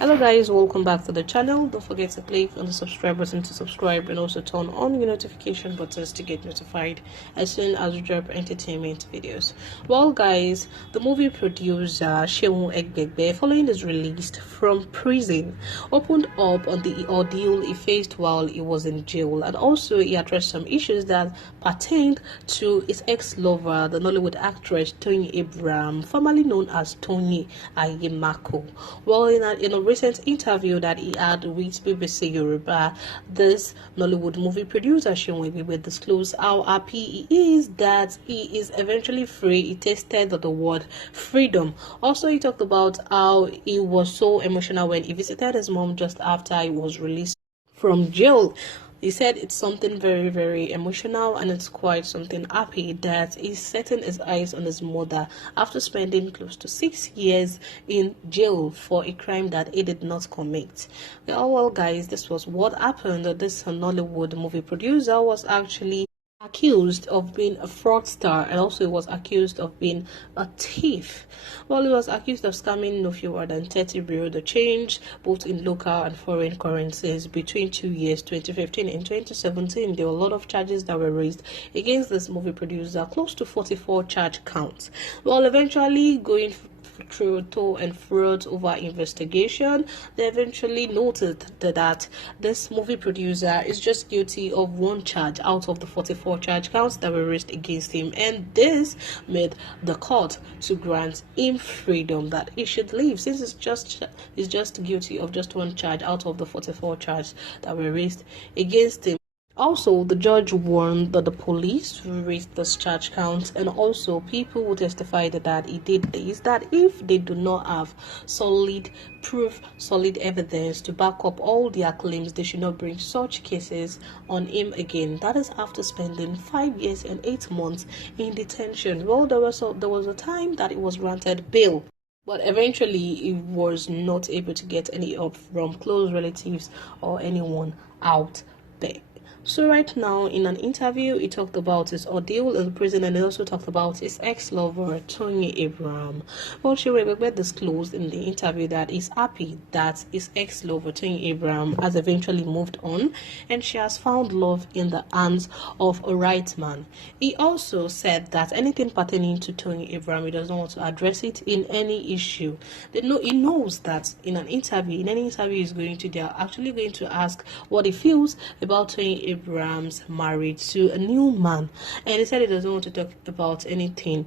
Hello guys, welcome back to the channel. Don't forget to click on the subscribe button to subscribe and also turn on your notification buttons to get notified as soon as we drop entertainment videos. Well guys, the movie producer Seun Egbegbe, following his release from prison, opened up on the ordeal he faced while he was in jail, and also he addressed some issues that pertained to his ex-lover, the Nollywood actress Toyin After, formerly known as Toyin After. Well, in a recent interview that he had with BBC Yoruba, this Nollywood movie producer Seun Egbegbe disclosed how happy he is that he is eventually free. He tasted the word freedom. Also, he talked about how he was so emotional when he visited his mom just after he was released from jail. He said it's something very, very emotional, and it's quite something happy that he's setting his eyes on his mother after spending close to 6 years in jail for a crime that he did not commit. Well, guys, this was what happened. This Nollywood movie producer was actually accused of being a fraudster, and also he was accused of being a thief. Well, he was accused of scamming no fewer than 30 bureau de change, both in local and foreign currencies, between 2 years, 2015 and 2017. There were a lot of charges that were raised against this movie producer, close to 44 charge counts. Well, eventually going through to and fraud over investigation, they eventually noted that this movie producer is just guilty of one charge out of the 44 charge counts that were raised against him, and this made the court to grant him freedom, that he should leave since he's just guilty of just one charge out of the 44 charges that were raised against him. Also, the judge warned that the police will raise this charge count, and also people who testified that he did this, that if they do not have solid proof, solid evidence to back up all their claims, they should not bring such cases on him again. That is after spending 5 years and 8 months in detention. Well, there was a time that it was granted bail, but eventually he was not able to get any help from close relatives or anyone out there. So right now, in an interview, he talked about his ordeal in prison, and he also talked about his ex-lover, Toyin After. Well, Seun Egbegbe disclosed in the interview that he's happy that his ex-lover, Toyin After, has eventually moved on, and she has found love in the hands of a right man. He also said that anything pertaining to Toyin After, he does not want to address it in any issue. He knows that in any interview he's going to, they are actually going to ask what he feels about Toyin After's marriage to a new man, and he said he doesn't want to talk about anything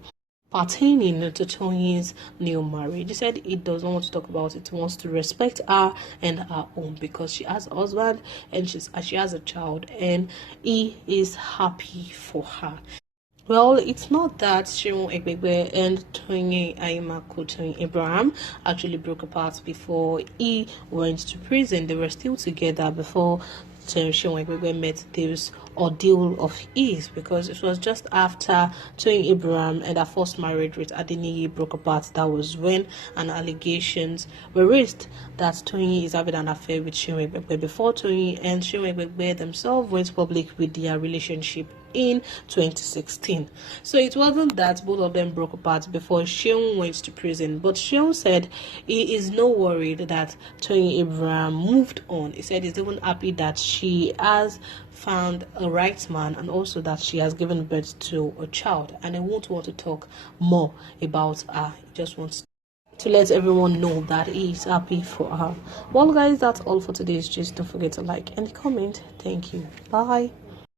pertaining to Toyin's new marriage. He said he doesn't want to talk about it. He wants to respect her and her own, because she has a husband and she has a child, and he is happy for her. Well, it's not that Seun Egbegbe and Toyin After actually broke apart before he went to prison. They were still together before Seun Egbegbe met this ordeal of his, because it was just after Toyin After and her first marriage with Adeniyi broke apart. That was when allegations were raised that Toyin is having an affair with Seun Egbegbe, before Toyin and Seun Egbegbe themselves went public with their relationship in 2016. So it wasn't that both of them broke apart before Seun went to prison, but Seun said he is no worried that Toyin After moved on. He said he's even happy that she has found a right man, and also that she has given birth to a child, and he won't want to talk more about her. He just wants to let everyone know that he is happy for her. Well guys, that's all for today's gist. Don't forget to like and comment. Thank you. Bye.